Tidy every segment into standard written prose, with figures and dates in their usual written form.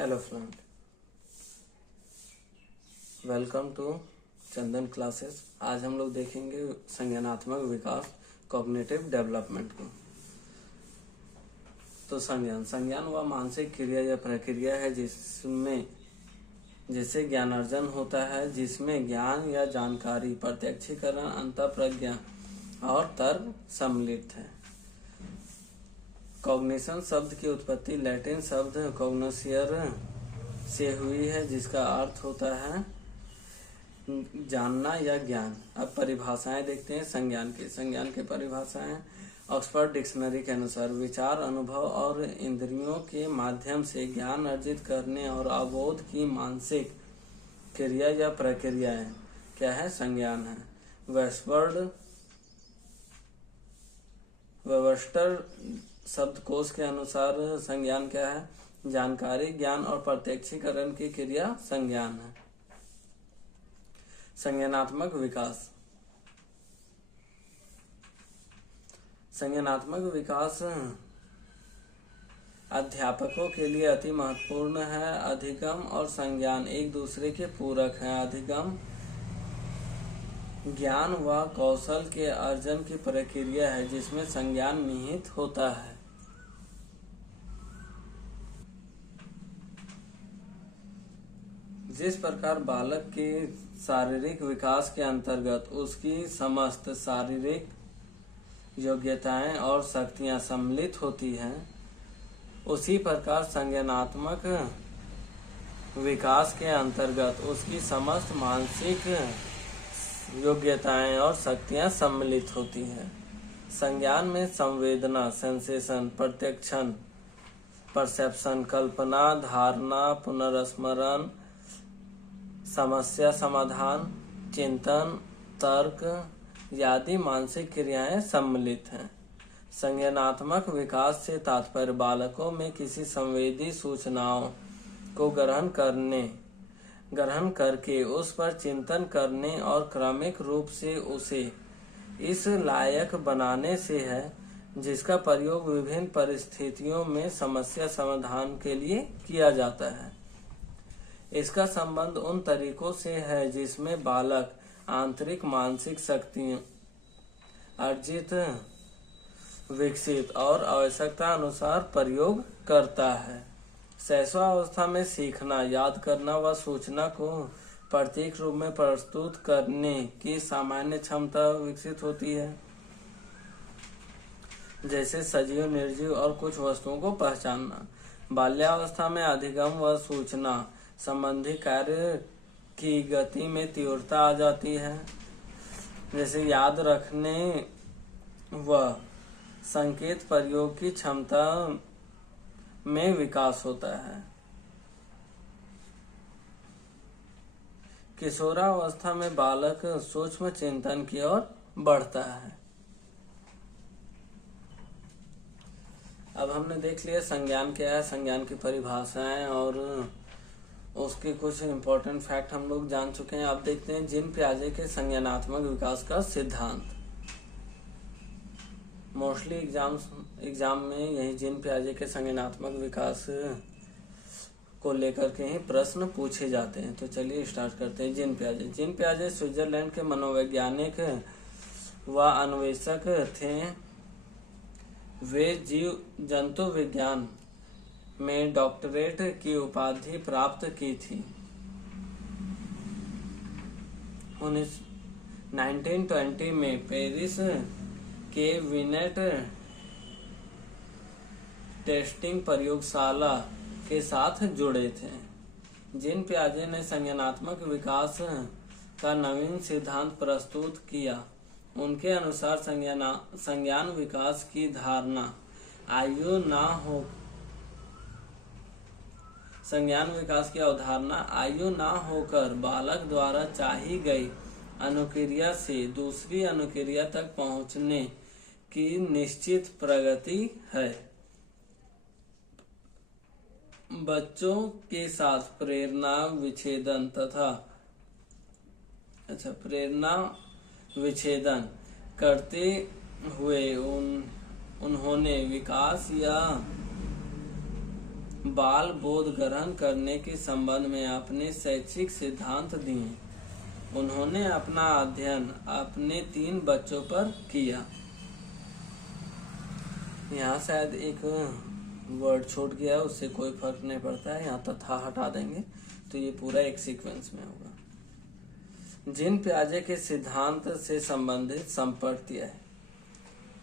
Hello friend, welcome to Chandan classes. आज हम लोग देखेंगे संज्ञानात्मक विकास, कॉग्निटिव डेवलपमेंट को। तो संज्ञान वह मानसिक क्रिया या प्रक्रिया है जिससे ज्ञानार्जन होता है, जिसमें ज्ञान या जानकारी, प्रत्यक्षीकरण, अंतःप्रज्ञा और तर्क सम्मिलित है। कॉग्निशन शब्द की उत्पत्ति लैटिन शब्द कॉग्नोसियर से हुई है, जिसका अर्थ होता है जानना या ज्ञान। अब परिभाषाएं देखते हैं संज्ञान की परिभाषाएं। ऑक्सफोर्ड डिक्शनरी के अनुसार विचार, अनुभव और इंद्रियों के माध्यम से ज्ञान अर्जित करने और अबोध की मानसिक क्रिया या प्रक्रियाएं क्या है? संज्ञान है। वेबस्टर शब्दकोश के अनुसार संज्ञान क्या है? जानकारी, ज्ञान और प्रत्यक्षीकरण की क्रिया संज्ञान है। संज्ञानात्मक विकास। संज्ञानात्मक विकास अध्यापकों के लिए अति महत्वपूर्ण है। अधिगम और संज्ञान एक दूसरे के पूरक हैं। अधिगम ज्ञान व कौशल के अर्जन की प्रक्रिया है, जिसमें संज्ञान निहित होता है। जिस प्रकार बालक के शारीरिक विकास के अंतर्गत उसकी समस्त शारीरिक योग्यताएं और शक्तियां सम्मिलित होती हैं, उसी प्रकार संज्ञानात्मक विकास के अंतर्गत उसकी समस्त मानसिक योग्यताएं और शक्तियां सम्मिलित होती हैं। संज्ञान में संवेदना, सेंसेशन, प्रत्यक्षण, परसेप्शन, कल्पना, धारणा, पुनर्स्मरण, समस्या समाधान, चिंतन, तर्क आदि मानसिक क्रियाएं सम्मिलित हैं। संज्ञानात्मक विकास से तात्पर्य बालकों में किसी संवेदी सूचनाओं को ग्रहण करके उस पर चिंतन करने और क्रमिक रूप से उसे इस लायक बनाने से है, जिसका प्रयोग विभिन्न परिस्थितियों में समस्या समाधान के लिए किया जाता है। इसका संबंध उन तरीकों से है जिसमें बालक आंतरिक मानसिक शक्तियां अर्जित, विकसित और आवश्यकता अनुसार प्रयोग करता है। शैशवावस्था में सीखना, याद करना व सूचना को प्रतीक रूप में प्रस्तुत करने की सामान्य क्षमता विकसित होती है, जैसे सजीव, निर्जीव और कुछ वस्तुओं को पहचानना। बाल्यावस्था में अधिगम व सूचना संबंधी कार्य की गति में तीव्रता आ जाती है, जैसे याद रखने व संकेत प्रयोग की क्षमता में विकास होता है। किशोरावस्था में बालक सूक्ष्म चिंतन की ओर बढ़ता है। अब हमने देख लिया संज्ञान क्या है, संज्ञान की परिभाषाएं और उसके कुछ इम्पोर्टेंट फैक्ट हम लोग जान चुके हैं। अब देखते हैं जीन पियाजे के संज्ञानात्मक विकास का सिद्धांत। मोस्टली एग्जाम में यही जीन पियाजे के संज्ञानात्मक विकास को लेकर के ही प्रश्न पूछे जाते हैं। तो चलिए स्टार्ट करते हैं। जीन पियाजे स्विट्जरलैंड के मनोवैज्ञानिक व अन्वेषक थे। वे जीव जंतु विज्ञान में डॉक्टरेट की उपाधि प्राप्त की थी। 1920 में पेरिस के विनेट टेस्टिंग प्रयोगशाला के साथ जुड़े थे। जीन पियाजे ने संज्ञानात्मक विकास का नवीन सिद्धांत प्रस्तुत किया। उनके अनुसार संज्ञान विकास की धारणा संज्ञान विकास की अवधारणा आयु ना होकर बालक द्वारा चाही गई अनुक्रिया से दूसरी अनुक्रिया तक पहुंचने की निश्चित प्रगति है। बच्चों के साथ प्रेरणा विच्छेदन करते हुए उन्होंने विकास या बाल बोध ग्रहण करने के संबंध में अपने शैक्षिक सिद्धांत दिए। उन्होंने अपना अध्ययन अपने 3 बच्चों पर किया। यहाँ शायद एक वर्ड छूट गया, उससे कोई फर्क नहीं पड़ता है, यहाँ तथा हटा देंगे तो ये पूरा एक सीक्वेंस में होगा। जीन पियाजे के सिद्धांत से संबंधित संप्रत्यय।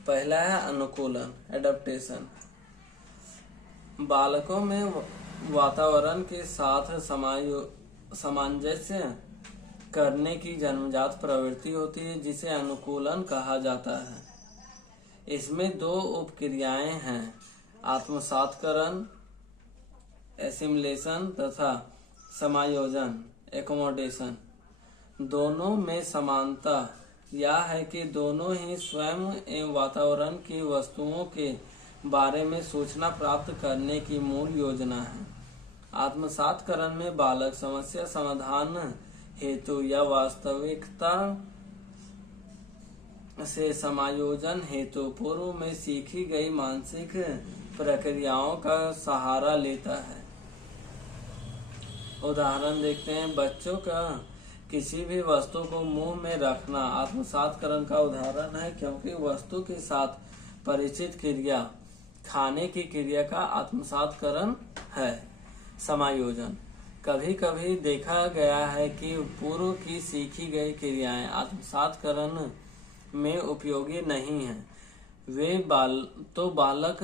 पहला है अनुकूलन, एडेप्टेशन। बालकों में वातावरण के साथ सामंजस्य करने की जन्मजात प्रवृत्ति होती है, जिसे अनुकूलन कहा जाता है। इसमें 2 उपक्रियाएं हैं, आत्मसातकरण एसिमिलेशन तथा समायोजन एकोमोडेशन। दोनों में समानता यह है कि दोनों ही स्वयं एवं वातावरण की वस्तुओं के बारे में सूचना प्राप्त करने की मूल योजना है। आत्मसातकरण में बालक समस्या समाधान हेतु या वास्तविकता से समायोजन हेतु पूर्व में सीखी गई मानसिक प्रक्रियाओं का सहारा लेता है। उदाहरण देखते हैं। बच्चों का किसी भी वस्तु को मुंह में रखना आत्मसातकरण का उदाहरण है, क्योंकि वस्तु के साथ परिचित क्रिया खाने की क्रिया का आत्मसातकरण है। समायोजन। कभी कभी देखा गया है कि पूर्व की सीखी गई क्रियाएं आत्मसातकरण में उपयोगी नहीं है। वे बालक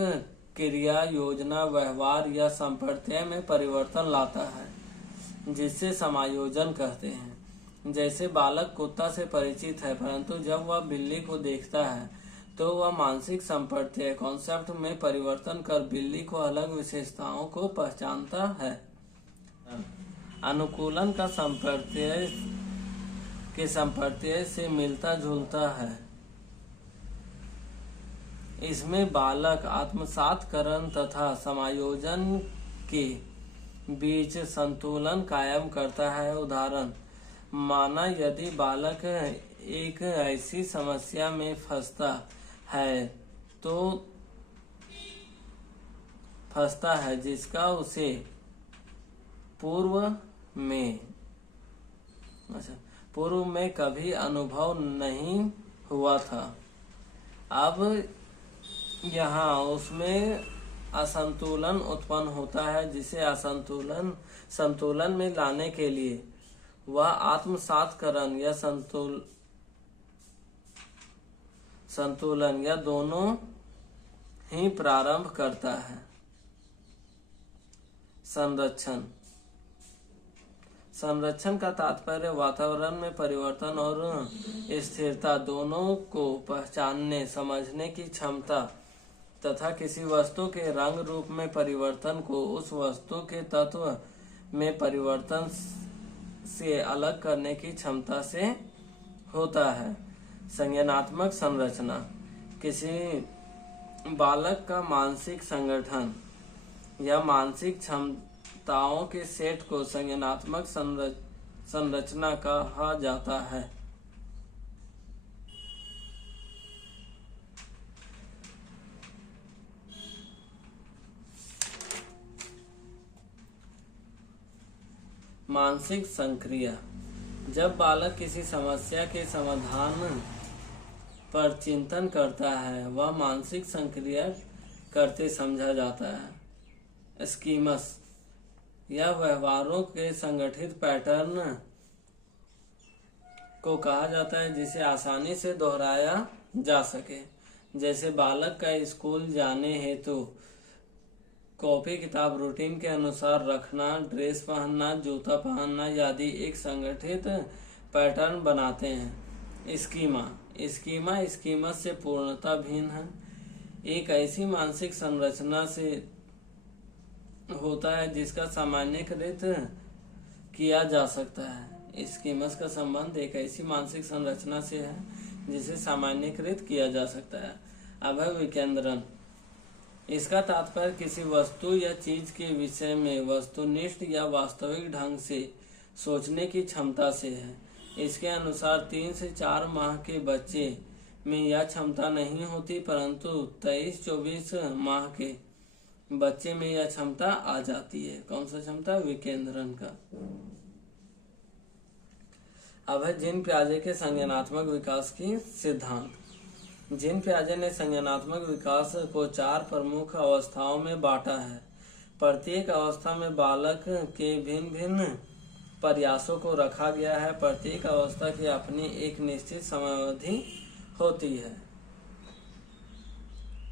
क्रिया योजना व्यवहार या संप्रत्यय में परिवर्तन लाता है, जिसे समायोजन कहते हैं। जैसे बालक कुत्ता से परिचित है, परंतु जब वह बिल्ली को देखता है तो वह मानसिक संप्रत्यय कॉन्सेप्ट में परिवर्तन कर बिल्ली को अलग विशेषताओं को पहचानता है। अनुकूलन का संप्रत्यय के संप्रत्यय से मिलता जुलता है। इसमें बालक आत्मसातकरण तथा समायोजन के बीच संतुलन कायम करता है। उदाहरण माना, यदि बालक एक ऐसी समस्या में फंसता है जिसका उसे पूर्व में कभी अनुभव नहीं हुआ था। अब यहाँ उसमें असंतुलन उत्पन्न होता है, जिसे संतुलन में लाने के लिए वह आत्मसातकरण या संतुलन या दोनों ही प्रारंभ करता है। संरक्षण का तात्पर्य वातावरण में परिवर्तन और स्थिरता दोनों को पहचानने समझने की क्षमता तथा किसी वस्तु के रंग रूप में परिवर्तन को उस वस्तु के तत्व में परिवर्तन से अलग करने की क्षमता से होता है। संज्ञानात्मक संरचना। किसी बालक का मानसिक संगठन या मानसिक क्षमताओं के सेट को संज्ञानात्मक संरचना कहा जाता है। मानसिक संक्रिया। जब बालक किसी समस्या के समाधान पर चिंतन करता है, वह मानसिक संक्रिया करते समझा जाता है। स्कीमस या व्यवहारों के संगठित पैटर्न को कहा जाता है, जिसे आसानी से दोहराया जा सके। जैसे बालक का स्कूल जाने हेतु कॉपी किताब रूटीन के अनुसार रखना, ड्रेस पहनना, जूता पहनना आदि एक संगठित पैटर्न बनाते हैं। स्कीमस से पूर्णता भिन्न है। एक ऐसी मानसिक संरचना से होता है जिसका सामान्यीकृत किया जा सकता है। स्कीमस का संबंध एक ऐसी मानसिक संरचना से है जिसे सामान्यीकृत किया जा सकता है। अभय विकेंद्रन। इसका तात्पर्य किसी वस्तु या चीज के विषय में वस्तुनिष्ठ या वास्तविक ढंग से सोचने की क्षमता से है। इसके अनुसार 3 से 4 माह के बच्चे में यह क्षमता नहीं होती, परंतु 23-24 माह के बच्चे में यह क्षमता आ जाती है। कौन सा क्षमता? विकेंद्रण का। अब है जीन पियाजे के संज्ञानात्मक विकास की सिद्धांत। जीन पियाजे ने संज्ञानात्मक विकास को 4 प्रमुख अवस्थाओं में बांटा है। प्रत्येक अवस्था में बालक के भिन्न भिन्न प्रयासों को रखा गया है। प्रत्येक अवस्था की अपनी एक निश्चित समयावधि होती है।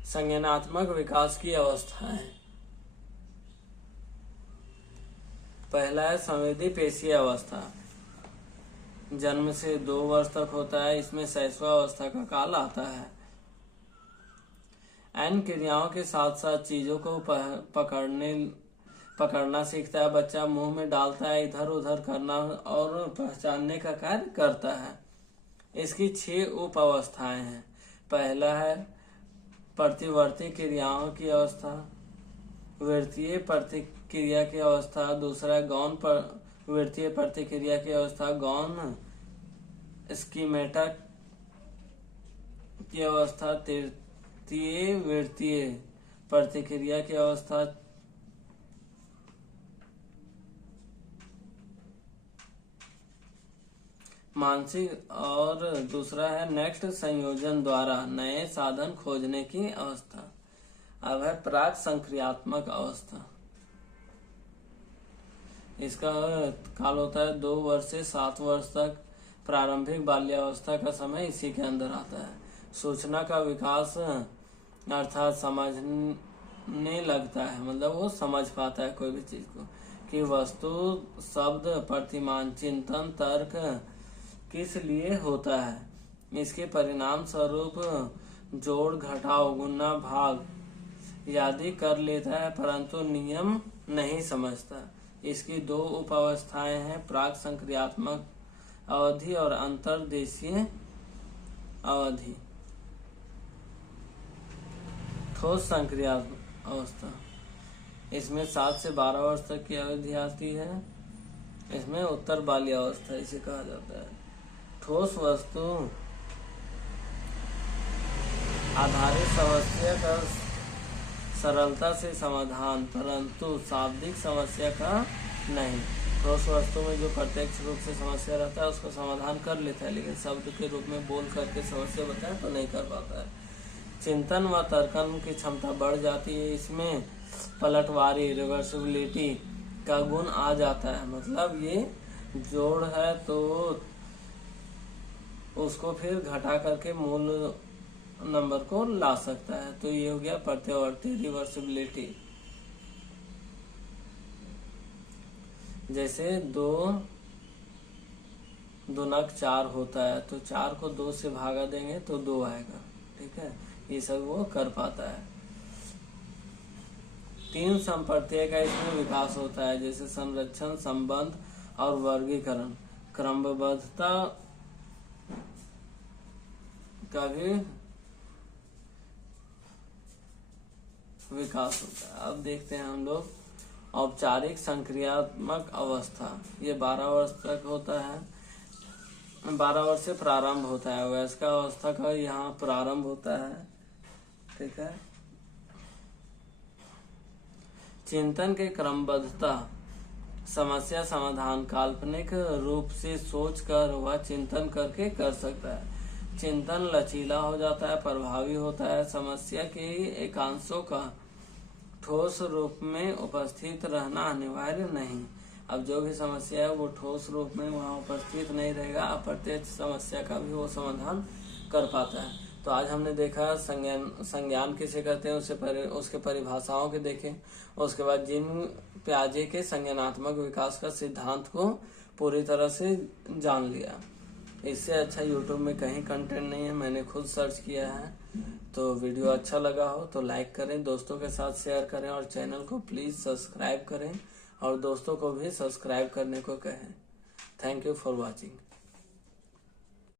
संज्ञानात्मक विकास की अवस्थाएं। पहला है संवेदी पेशीय अवस्था। जन्म से 2 वर्ष तक होता है। इसमें शैशव अवस्था का काल आता है। अन्य क्रियाओं के साथ साथ चीजों को पकड़ना सीखता है। बच्चा मुंह में डालता है, इधर उधर करना और पहचानने का कार्य करता है। इसकी 6 उप अवस्थाएं हैं। पहला है प्रतिवर्ती क्रियाओं की अवस्था, वृत्तीय प्रतिक्रिया की अवस्था। दूसरा है गौण वृत्तीय प्रतिक्रिया की अवस्था, गौण स्कीमेटा की अवस्था। तृतीय वृत्तीय प्रतिक्रिया की अवस्था। मानसिक और दूसरा है नेक्स्ट संयोजन द्वारा नए साधन खोजने की अवस्था। अब है प्राक संक्रियात्मक अवस्था। इसका काल होता है 2 वर्ष से 7 वर्ष तक। प्रारंभिक बाल्यावस्था का समय इसी के अंदर आता है। सूचना का विकास अर्थात समझने लगता है, मतलब वो समझ पाता है कोई भी चीज को, कि वस्तु, शब्द, प्रतिमान, चिंतन, तर्क किस लिए होता है। इसके परिणाम स्वरूप जोड़, घटाव, गुणा, भाग आदि कर लेता है, परंतु नियम नहीं समझता। इसकी 2 उप अवस्थाएं हैं, प्राक संक्रियात्मक अवधि और अंतर्देशीय अवधि। ठोस संक्रियात्मक अवस्था, इसमें 7 से 12 वर्ष तक की अवधि आती है। इसमें उत्तर बाल्यावस्था इसे कहा जाता है। ठोस वस्तु आधारित समस्या का सरलता से समाधान, परंतु शाब्दिक समस्या का नहीं। ठोस वस्तु में जो प्रत्यक्ष रूप से समस्या रहता है उसका समाधान कर लेता है, लेकिन शब्द के रूप में बोल करके समस्या बताए तो नहीं कर पाता है। चिंतन व तर्कन की क्षमता बढ़ जाती है। इसमें पलटवारी, रिवर्सिबिलिटी का गुण आ जाता है। मतलब ये जोड़ है तो उसको फिर घटा करके मूल नंबर को ला सकता है। तो ये हो गया प्रत्यावर्ती, रिवर्सिबिलिटी। जैसे 2 दूनक 4 होता है तो 4 को 2 से भागा देंगे तो 2 आएगा। ठीक है, ये सब वो कर पाता है। 3 संप्रत्यय का इसमें विकास होता है, जैसे संरक्षण, संबंध और वर्गीकरण। क्रमबद्धता का भी विकास होता है। अब देखते हैं हम लोग औपचारिक संक्रियात्मक अवस्था। ये 12 वर्ष तक होता है। 12 वर्ष से प्रारंभ होता है। वयस्क अवस्था का यहाँ प्रारंभ होता है। ठीक है। चिंतन के क्रमबद्धता, समस्या समाधान काल्पनिक रूप से सोचकर वह चिंतन करके कर सकता है। चिंतन लचीला हो जाता है, प्रभावी होता है। समस्या के एकांशों का ठोस रूप में उपस्थित रहना अनिवार्य नहीं। अब जो भी समस्या है वो ठोस रूप में वहाँ उपस्थित नहीं रहेगा, अप्रत्यक्ष समस्या का भी वो समाधान कर पाता है। तो आज हमने देखा संज्ञान किसे कहते हैं, उसके परिभाषाओं के देखे। उसके बाद जीन पियाजे के संज्ञानात्मक विकास का सिद्धांत को पूरी तरह से जान लिया। इससे अच्छा यूट्यूब में कहीं कंटेंट नहीं है, मैंने खुद सर्च किया है। तो वीडियो अच्छा लगा हो तो लाइक करें, दोस्तों के साथ शेयर करें और चैनल को प्लीज़ सब्सक्राइब करें और दोस्तों को भी सब्सक्राइब करने को कहें। Thank you for watching.